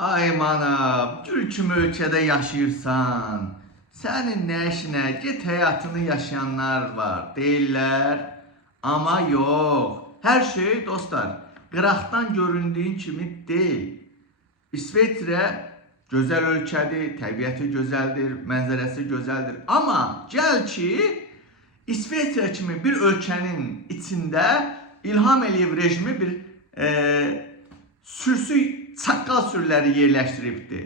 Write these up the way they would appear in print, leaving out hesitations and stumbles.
Ay manab, gül kimi ölkədə yaşayırsan, sənin nə işinə, get həyatını yaşayanlar var, deyirlər. Amma yox, hər şey dostlar, qıraqdan göründüyün kimi deyil. İsveçrə gözəl ölkədir, təbiəti gözəldir, mənzərəsi gözəldir. Amma gəl ki, İsveçrə kimi bir ölkənin içində İlham Əliyev rejimi bir sürüsü çaqqal sürüləri yerləşdiribdir.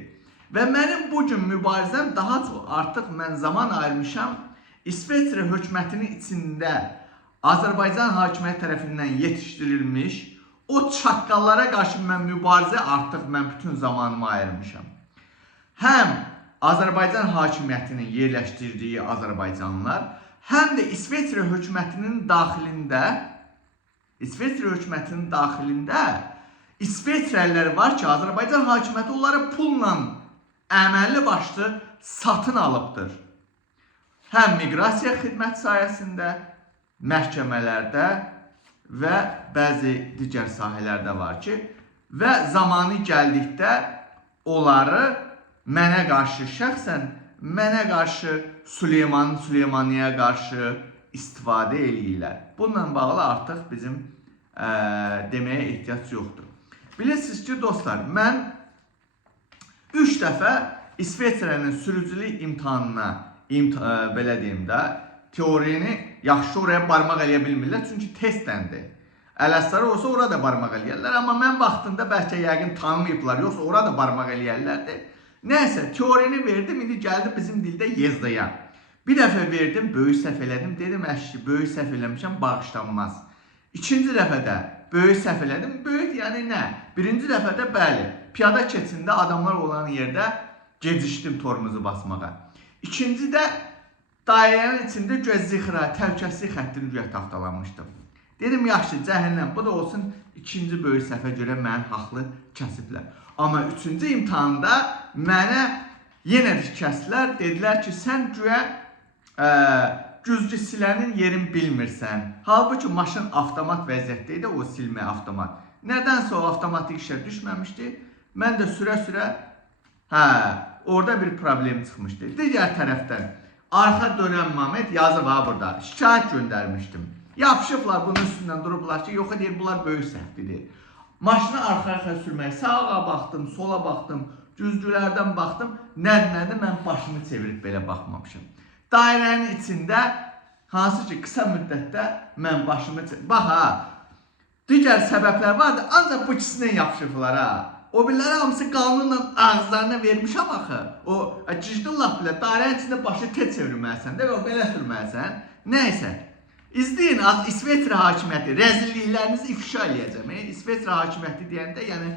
Və mənim bugün mübarizəm daha çox artıq mən zaman ayırmışam İsveçrə hökumətinin içində Azərbaycan hakimiyyəti tərəfindən yetişdirilmiş o çaqqallara qarşı mən mübarizə artıq mən bütün zamanımı ayırmışam. Həm Azərbaycan hakimiyyətinin yerləşdirdiyi Azərbaycanlılar, həm də İsveçrə hökumətinin daxilində İsveçrəlilər var ki, Azərbaycan hakimiyyəti onları pulla əməlli başlı satın alıbdır. Həm miqrasiya xidmət sayəsində, məhkəmələrdə və bəzi digər sahələrdə var ki, və zamanı gəldikdə onları mənə qarşı, şəxsən mənə qarşı, Süleymaniyyə qarşı istifadə eləyirlər. Bununla bağlı artıq bizim deməyə ehtiyac yoxdur. Bilirsiniz ki, dostlar, mən 3 dəfə İsveçrənin sürücülük imtahanına, belə deyim də, teorini yaxşı oraya barmaq eləyə bilmirlər, çünki testdəndir. Ələsləri olsa orada barmaq eləyərlər, amma mən vaxtında bəlkə yəqin tanımayıblar, yoxsa orada barmaq eləyərlərdi. Nəysə, teorini verdim, indi gəldi bizim dildə yezdaya. Bir dəfə verdim, böyük səhv elədim, dedim, əşki, böyük səhv eləmişəm, bağışlanmaz. İkinci dəfədə böyük səhv elədim, böyük yəni nə? Birinci dəfədə bəli, piyada keçində adamlar olan yerdə gecişdim tormuzu basmağa. İkincidə dairənin içində zixra, təhlükəsizlik xəttini güya tapdalanmışdım. Dedim, yaxşı, cəhənnəm, bu da olsun ikinci böyük səhvə görə məni haqlı kəsiblər. Amma üçüncü imtahanda mənə yenə kəsdilər, dedilər ki, sən güya güzgü silənin yerini bilmirsən. Halbuki maşın avtomat vəziyyətdə idi, o silmə avtomat. Nədənsə o avtomatik işə düşməmişdi. Mən də sürə-sürə, orada bir problem çıxmışdı. Digər tərəfdən, arxa dönən Mehmet yazıb burada, şikayət göndərmişdim. Yapışıblar bunun üstündən durublar ki, yox deyir, bunlar böyük səhvdir. Maşını arxa sürməyə, sağa baxdım, sola baxdım, güzgülərdən baxdım, nədir, mən başımı çevirib belə baxmamışım. Dairənin içində, hansı ki, qısa müddətdə mən başımı çevirib, bax digər səbəblər vardı, ancaq bu ikisindən yapışıblar O birləri hamısı qanunla ağızlarına vermişəm axı. O, cicdillah bilə, dairənin içində başı tez çevirməlisən də və belə sürməlisən. Nəysə, izləyin, İsveçrə hakimiyyəti, rəzilliklərinizi ifşa eləyəcəm. İsveçrə hakimiyyəti deyəndə, yəni,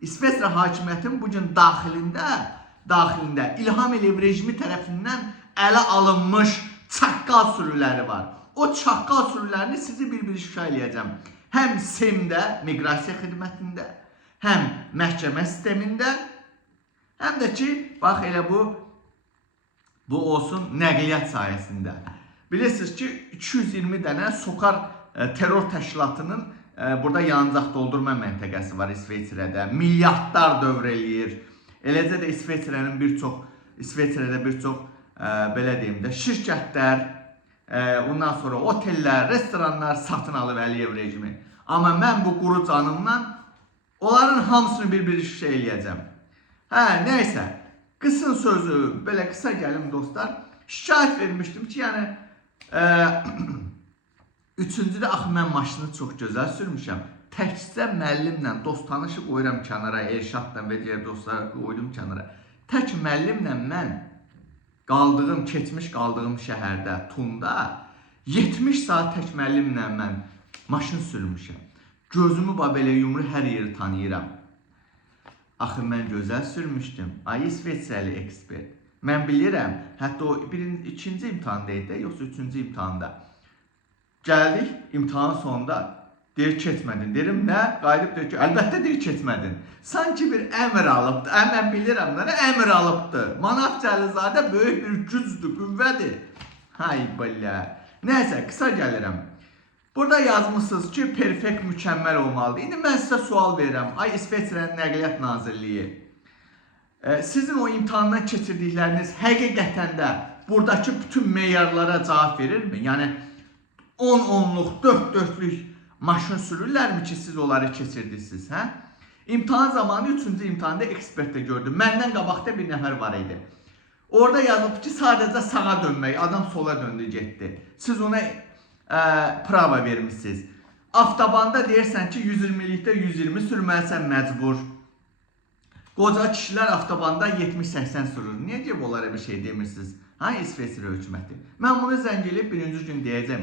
İsveçrə hakimiyyətinin bugün daxilində İlham Əliyev rejimi tərəfindən ələ alınmış çaqqal sürüləri var. O çaqqal sürülərini sizi bir-bir ifşa eləyəcəm. Həm SEM-də, miqrasiya xidmətində, həm məhkəmə sistemində, həm də ki, bax elə bu olsun nəqliyyat sayəsində. Bilirsiniz ki, 220 dənə SOCAR terror təşkilatının burada yanacaq doldurma məntəqəsi var İsveçrədə. Milyardlar dövr eləyir. Eləcə də İsveçrədə bir çox, belə deyim də, şirkətlər, ondan sonra otellər, restoranlar satın alıb Əliyev rejimi. Amma mən bu quru canımla onların hamısını bir-bir ifşa eləyəcəm. Nəysə, qısın sözü, belə qısa gəlim dostlar, şikayət vermişdim ki, yəni, üçüncüdə axı mən maşını çox gözəl sürmüşəm. Təkcə müəllimlə, dost tanışı qoyuram kənara, Elşadla və digər dostları qoydum kənara. Tək müəllimlə mən keçmiş qaldığım şəhərdə, Tunda, 70 saat tək müəllimlə mən maşın sürmüşəm. Gözümü belə yumru hər yeri tanıyıram. Axı mən gözəl sürmüşdüm. Ay İsveçrəli ekspert. Mən bilirəm, hətta o ikinci imtahandaydı, yoxsa üçüncü imtahanda. Gəldik, imtahanın sonunda deyir, keçmədin. Derim, nə? Qayıdıb deyir ki, əlbəttə deyir, keçmədin. Sanki bir əmr alıbdı. Mən bilirəm, əmr alıbdı. Manaf Cəlizadə böyük bir gücdür, qüvvədir. Hay belə. Nəysə, qısa gəlirəm. Burada yazmışsınız ki, perfekt, mükəmməl olmalıdır. İndi mən sizə sual verirəm. Ay İsveçrənin Nəqliyyat Nazirliyi. Sizin o imtahandan keçirdikləriniz həqiqətən də buradakı bütün meyarlara cavab verirmi? Yəni 10-10'luq, 4-4'lük maşın sürürlərmi ki, siz onları keçirdiniz, hə? İmtahan zamanı 3-cü imtahanda ekspertdə gördüm. Məndən qabaqda bir nəfər var idi. Orada yazıldı ki, sadəcə sağa dönmək, adam sola döndü, getdi. Siz ona prava vermişsiniz. Avtobanda deyirsən ki, 120'likdə 120 sürməlisən məcbur. Qoca kişilər avtobanda 70-80 sürür. Niyə ki, onlara bir şey demirsiniz? Ha, İsveçrə hökuməti. Mən bunu zəng edib birinci gün deyəcəm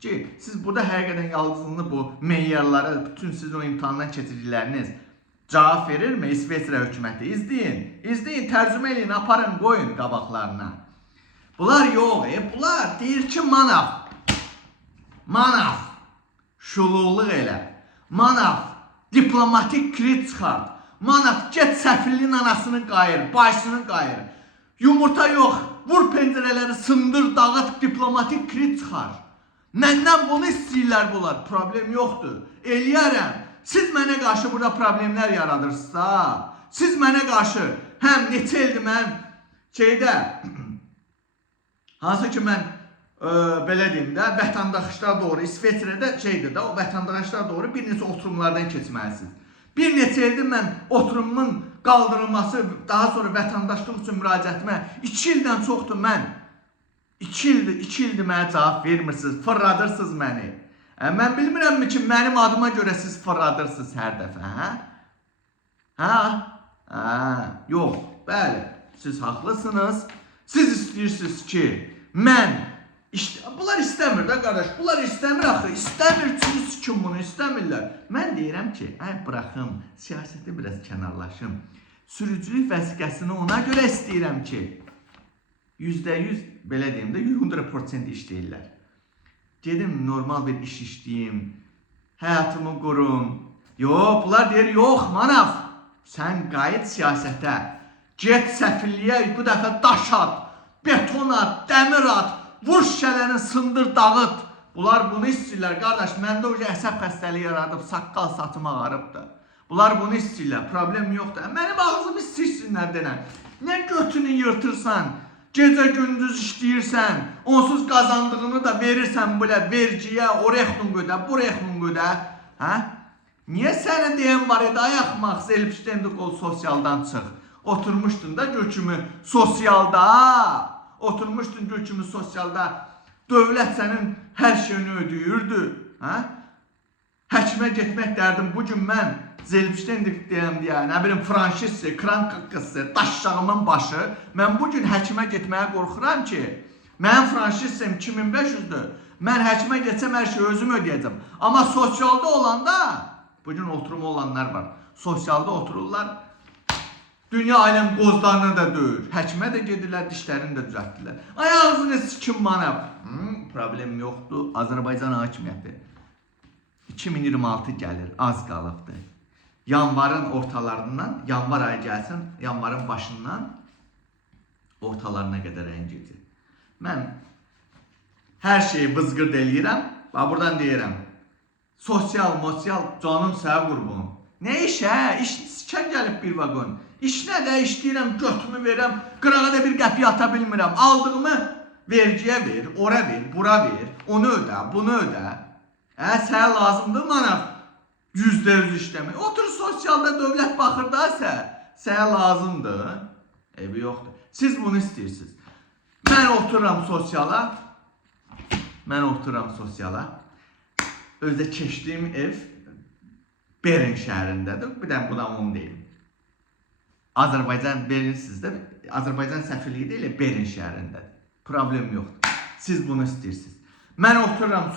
ki, siz burada həqiqətən yalnızlığını bu meyarlara, bütün sizin o imtahandan keçirdikləriniz cavab verirmi İsveçrə hökuməti? İzləyin, tərcümə eləyin, aparın, qoyun qabaqlarına. Bunlar yox, bunlar deyir ki, manav, şuluqluq elə, manav, diplomatik kredit çıxart, manav, get səfirliyin anasını qayır, başını qayır, yumurta yox, vur pəncərələri, sındır, dağıt, diplomatik kredit çıxar. Məndən bunu istəyirlər bunlar, problem yoxdur, eləyərəm. Siz mənə qarşı burada problemlər yaradırsınızsa, siz mənə qarşı, həm neçə ildir mən hansı ki mən belə deyim də, vətəndaşlar doğru, İsveçrədə o vətəndaşlar doğru bir neçə oturumlardan keçməlisiniz. Bir neçə ildir mən oturumun qaldırılması, daha sonra vətəndaşlıq üçün müraciətimə 2 ildən çoxdur mən. 2 ildir mənə cavab vermirsiniz, fırladırsınız məni. Mən bilmirəmmi ki, mənim adıma görə siz fırladırsınız hər dəfə, yox, bəli, siz haqlısınız. Siz istəyirsiniz ki, bunlar istəmir də qardaş, bunlar istəmir axı, istəmir siz kim bunu istəmirlər. Mən deyirəm ki, bıraxım, siyasəti biraz kənarlaşım. Sürücülük vəsiqəsini ona görə istəyirəm ki, %100, belə deyim də, 100% işləyirlər. Gedim, normal bir iş işləyim, həyatımı qurum. Yox, bunlar deyir, yox, manav, sən qayıt siyasətə, get səfirliyə, bu dəfə daş at, beton at, dəmir at, vur şişələrini, sındır, dağıt. Bunlar bunu istəyirlər, qardaş, məndə o əsəb xəstəliyi yaradıb, saqqal satım ağarıbdır. Bunlar bunu istəyirlər, problem yoxdur. Mənim ağzımı istəyirsinlər denən. Nə götünü yırtırsan, gecə gündüz işləyirsən, onsuz qazandığını da verirsən belə vergiyə, o rexnun ödə, bu rexnun ödə. Niyə sənə deyən var idi, ayaqmaq, Zelbiştendik ol, sosialdan çıx. Oturmuşdun da göçümü sosialda, dövlət sənin hər şeyini ödəyirdi. Həkimə getmək dərdim, bugün mən Zelbiştendik deyəm deyə, nə bilim, franşizsi, kran qıqqısı, daşşağımın başı, mən bugün həkimə getməyə qorxuram ki, mənim franşizsim 2500'dür, mən həkimə getsəm hər şeyi özüm ödəyəcəm. Amma sosialda olanda, bugün oturumu olanlar var, sosialda otururlar, dünya aləm qozlarını da döyür, həkimə də gedirlər, dişlərini də düzəltdirlər. Ayağınızı sikim bana, problem yoxdur, Azərbaycan hakimiyyəti. 2026 gəlir, az qalıbdır. Yanvarın ortalarından, yanvar ayı gəlsin, yanvarın başından ortalarına qədər əngəcək. Mən hər şeyi vızqırd eləyirəm, buradan deyirəm, sosial, canım sənə qurban. Nə iş İş sikən gəlib bir vaqon. İş nə də işləyirəm, götümü verəm, qırağa da bir qəpiy ata bilmirəm. Aldığımı vergiyə ver, ora ver, bura ver, onu ödə, bunu ödə. Sənə lazımdır manav %100 işləmək. Otur sosialda dövlət baxır da sənə lazımdır. Evi yoxdur. Siz bunu istəyirsiniz. Mən otururam sosiala. Özdə keçdiyim ev Berin şəhərindədir. Bir dənə buna onu deyim. Azərbaycan Berinsizdə, Azərbaycan səfirliyi də elə Berin şəhərindədir. Problem yoxdur. Siz bunu istəyirsiniz. Mən otururam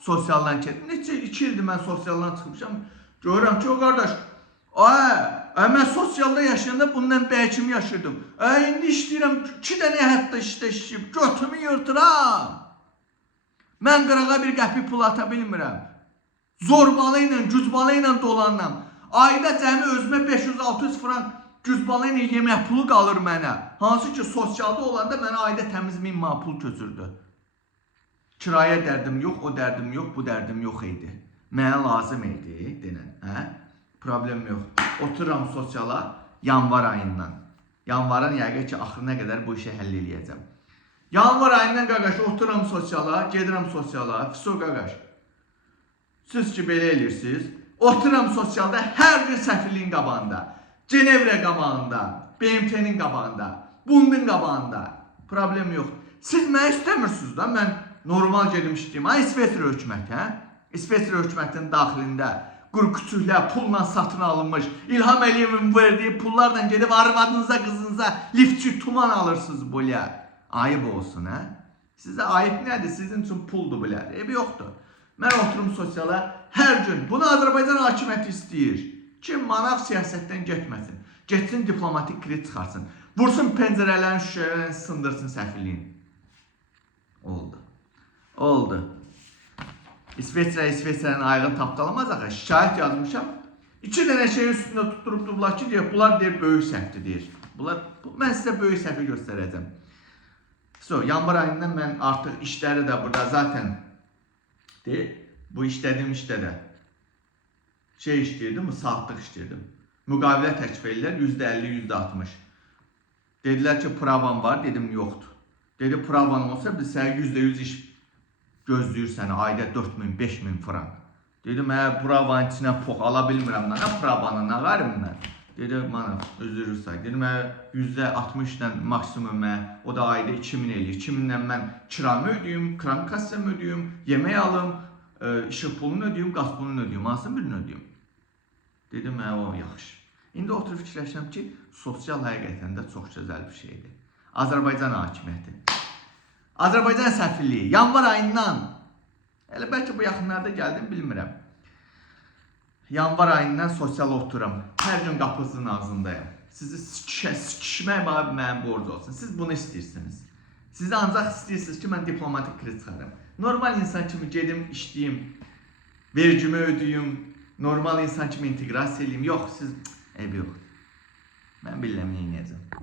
sosialdan keçdim. Neçə 2 ildir mən sosialdan çıxmışam. Görürəm ki, o qardaş, mən sosialda yaşayanda bundan bəlkimi yaşırdım. İndi işləyirəm, 2 dənə hətta işləyib, götümü yırtıram. Mən qırağa bir qəpi pul ata bilmirəm. Zorbalı ilə, güzbalı ilə dolanıram. Ayda cəmi özümə 500-600 frank güzbalı ilə yemək pulu qalır mənə. Hansı ki, sosialda olanda mənə ayda təmiz 1000 manat pul köçürdü. Kiraya dərdim yox, o dərdim yox, bu dərdim yox idi. Mənə lazım idi, denən. Problem yox. Otururam sosiala, yanvar ayından. Yanvarın yəqin ki, axırına qədər bu işi həll eləyəcəm. Yanvar ayından qaqaş otururam sosiala, gedirəm sosiala, fiso qaqaş. Siz ki belə eləyirsiniz. Otururam sosialda hər gün səfirliyin qabağında, Cenevre qabağında, BMT-nin qabağında, bunun qabağında. Problem yox. Siz mənə istəmirsiniz da, mən normal gedim işləyim. Ha, İsveçrə hökuməti, hə? İsveçrə hökumətinin daxilində qurquçuyla, pulla satın alınmış, İlham Əliyevin verdiyi pullarla gedib arvadınıza, qızınıza liftçi tuman alırsınız belə. Ayıb olsun, hə? Sizə ayıb nədir? Sizin üçün puldur belə. Ebi yoxdur. Mən oturum sosiala hər gün. Bunu Azərbaycan hakimiyyəti istəyir. Kim manav siyasətdən getməsin. Getsin diplomatik kredit çıxarsın. Vursun pəncərələrin şüşələrini sındırsın səfirliyin. Oldu. Oldu. İsveçrənin ayağını tapdalamaz axı. Şikayət yazmışam. 2 dənə şeyin üstündə tutturubdular ki, deyir, bunlar deyir, böyük səhvdir deyir. Mən sizə böyük səhvi göstərəcəm. Yanvar ayından mən artıq işləri də burada zaten bu işlədiyim işdə də şey işləyirdim, saatlıq işləyirdim. Müqavilə təklif edirlər, %50, %60. Dedilər ki, pravan var, dedim, yoxdur. Dedi, pravan olsa biz sənə %100 iş gözləyir səni, ayda 4.000, 5.000 frank. Dedim, pravanın içinə pox ala bilmirəm, nə pravanı, nə verim mən? Dedi, mənə özür say. Dedim, %60-dən maksimum o da ayda 2.000 eləyir. 2.000-lə mən kiramı ödəyim, kran kassamı ödəyim, yemək alım, işıq pulunu ödəyim, qaz pulunu ödəyim, hansın birini ödəyim. Dedim, o yaxşı. İndi oturub fikirləşəm ki, sosial həqiqətən də çox gözəl bir şeydir. Azərbaycan hakimiyyəti. Azərbaycan səfirliyi, yanvar ayından, elə bəlkə bu yaxınlarda gəldim, bilmirəm. Yanvar ayından sosial oturam, hər gün qapısının ağzındayım. Sizi sikişmək mənim borc olsun. Siz bunu istəyirsiniz. Siz ancaq istəyirsiniz ki, mən diplomatik kredit çıxarım. Normal insan kimi gedim, işləyim, vergimi ödəyim, normal insan kimi inteqrasiya edeyim. Yox, siz ev yoxdur. Mən bilirəm, neyinəyəcəm.